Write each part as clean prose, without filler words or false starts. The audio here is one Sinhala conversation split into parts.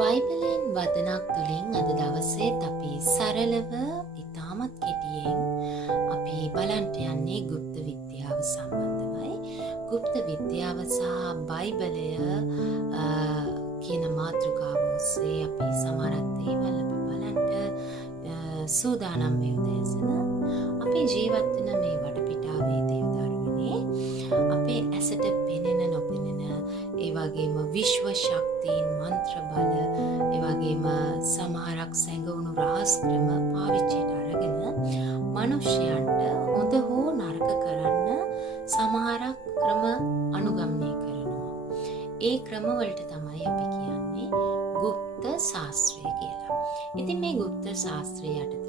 බයිබලයෙන් වදනක් තුළින් අද දවසේත් අපි සරලව ඉතාමත් කෙටියෙන් අපි බලන්ට යන්නේ ගුප්ත විද්‍යාව සම්බන්ධවයි. ගුප්ත විද්‍යාව සහ බයිබලය කියන මාතෘකාව ඔස්සේ අපි සමහරක් දේවල් අපි බලන්ට සූදානම් මේ උදෑසන අපේ ජීවත් වෙන මේ වටපිටාවේ දේවදරුවනේ අපේ ඇසට පෙනෙන නොපෙනෙන ඒ වගේම විශ්ව ශක්තියින් මන්ත්‍ර බල ඒ වගේම සමහරක් සැඟවුණු රහස් ක්‍රම පාවිච්චියට අරගෙන මිනිසයන්ට හොඳ හෝ නරක කරන්න සමහරක් ක්‍රම අනුගමනය කරනවා. ඒ ක්‍රමවලට තමයි අපි කියන්නේ ගුප්ත ශාස්ත්‍රය කියලා. ඉතින් මේ ගුප්ත ශාස්ත්‍රය යටතට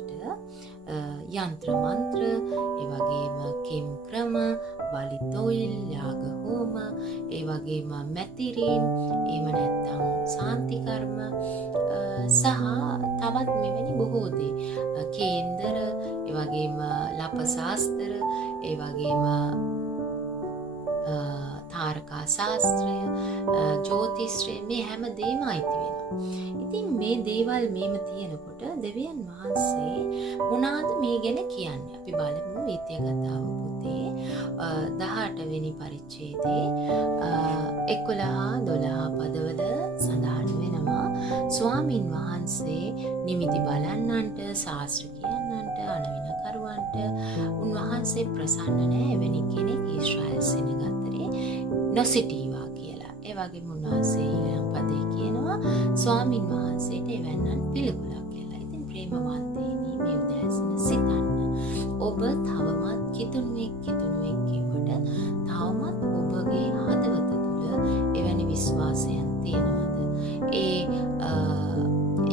යන්ත්‍ර මන්ත්‍ර ඒ වගේම කෙම් ක්‍රම බලි තොයිල් යාග හෝම ඒ වගේම මැතිරීම් එහෙම නැත්නම් සාන්ති කර්ම සහ තවත් මෙවැනි බොහෝ දේ කේන්දර ඒ වගේම ලප ශාස්ත්‍ර ඒ වගේම තාරකා ශාස්ත්‍රය ජ්‍යොතිෂය මේ හැම දෙයක්ම අයිති වෙනවා. ඉතින් මේ දේවල් මේම තියෙනකොට දෙවියන් වහන්සේ මොනවාද මේ ගැන කියන්නේ? අපි බලමු විද්‍යාගතාව පොතේ 18 වෙනි පරිච්ඡේදයේ 11-12 පදවල සඳහන් වෙනවා ස්වාමින් වහන්සේ නිමිති බලන්නන්ට ශාස්ත්‍ර කියන්නන්ට අනවිනකරුවන්ට උන්වහන්සේ ප්‍රසන්න නැහැ එවැනි කෙනෙක් ඊශ්‍රායල් සෙනග අතරේ නොසිටීවා කියලා. ඒ වගේම උන්වහන්සේ ඊළඟ පදේ කියනවා ස්වාමින් වහන්සේට එවන්නන් පිළිකුලක් කියලා. ඉතින් ප්‍රේමවන්තයනි මේ උදෑසන සිතන්න. ඔබ තවමත් කිතුණුවෙක් කිව්වට තවමත් ඔබගේ හදවත තුළ එවැනි විශ්වාසයන් තියෙනවද? ඒ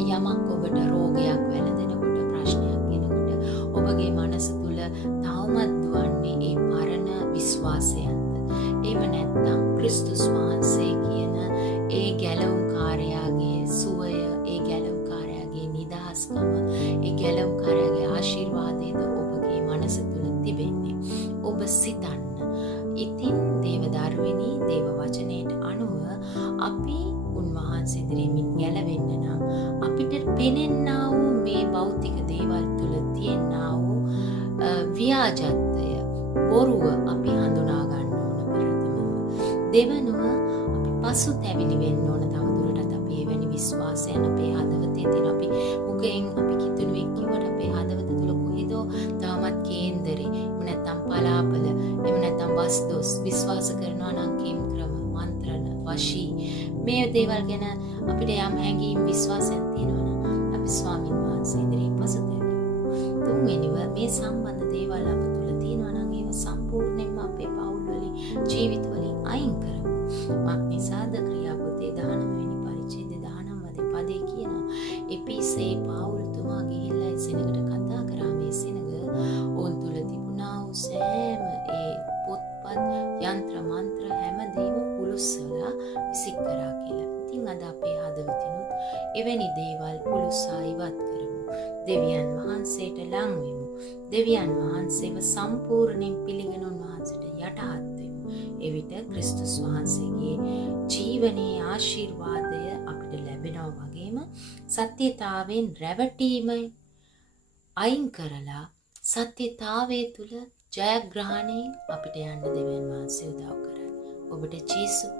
යමක් ඔබට රෝගයක් වැළඳෙනකොට ප්‍රශ්නයක් එනකොට ඔබගේ මනස තුළ තවමත් දුවන්නේ ඒ පරණ විශ්වාසයන්ද? එහෙම නැත්නම් ක්‍රිස්තුස් වහන්සේ කියන ඒ ගැලවුම්කාරයාගේ සුවය, ඒ ගැලවුම්කාරයාගේ නිදහස්කම, ඒ ගැලවුම්කාරයාගේ ආශිර්වාදයද ඔබගේ මනස තුළ තිබෙන්නේ? ඔබ සිතන්න. ඉතින් දේවදරුවනි, දේව වචනයට අනුව අපි උන්වහන්සේ ඉදිරියෙන් ගැලවෙන්න නම් අපිට පෙනෙන්නා වූ මේ භෞතික දේවල් තුළ තියෙනා වූ ව්‍යාජත්වය, බොරුව අපි හඳුනා ගන්න ඕන ප්‍රථමව. දෙවනුව අපි පසුතැවිලි වෙන්න ඕන තවදුරටත් අපි එවැනි විශ්වාසයන් අපේ හදවතේ තියෙන අපි මුකෙන් අපි කිතුණුවෙක් කිව්වට අපේ හදවත තුළ කොහෙදෝ තවමත් කේන්දරේ එහෙම නැත්නම් පලාපල එහෙම නැත්නම් වස්දොස් විශ්වාස කරනවා නම් කේම් ක්‍රම මන්ත්‍රණ වශී මේ දේවල් ගැන අපිට යම් හැඟීම් විශ්වාසයක් තියෙනවා නම් අපි ස්වාමින් වහන්සේ ඉදිරියේ පසුතැවෙමු. තුන්වෙනිව මේ සම්බන්ධ දේවල් අප තුළ තියෙනවා නම් ඒව සම්පූර්ණයෙන්ම අපේ පෞල් වලින් ජීවිත වලින් අයින් කරමු. මක්නිසාද ක්‍රියාපොතේ 19 වෙනි පරිච්ඡේදය 19 වදී පදේ කියනවා එපිසේ පෞල් තුමා ගිහිල්ලා සෙනගට කතා කරා මේ සෙනග ඕන් තුල තිබුණා වූ සෑම ඒ පොත්පත් යන්ත්‍ර මන්ත්‍ර හැමදේම පුලුස්සලා විසික් කරා කියලා. ඉතින් අද අපේ හදවතිනුත් එවැනි දේවල් පුලුස්සා ඉවත් කරමු. දෙවියන් වහන්සේට ලං වෙමු. දෙවියන් වහන්සේව සම්පූර්ණයෙන් පිළිගෙන උන්වහන්සේට යටහත් වෙමු. එවිට ක්‍රිස්තුස් වහන්සේගේ ජීවනයේ ආශිර්වාදය අපිට ලැබෙනවා වගේම සත්‍යතාවෙන් රැවටීම අයින් කරලා සත්‍යතාවයේ තුල ජයග්‍රහණයෙන් අපිට යන්න දෙවියන් වහන්සේ උදව් කරයි. ඔබට ජේසුස්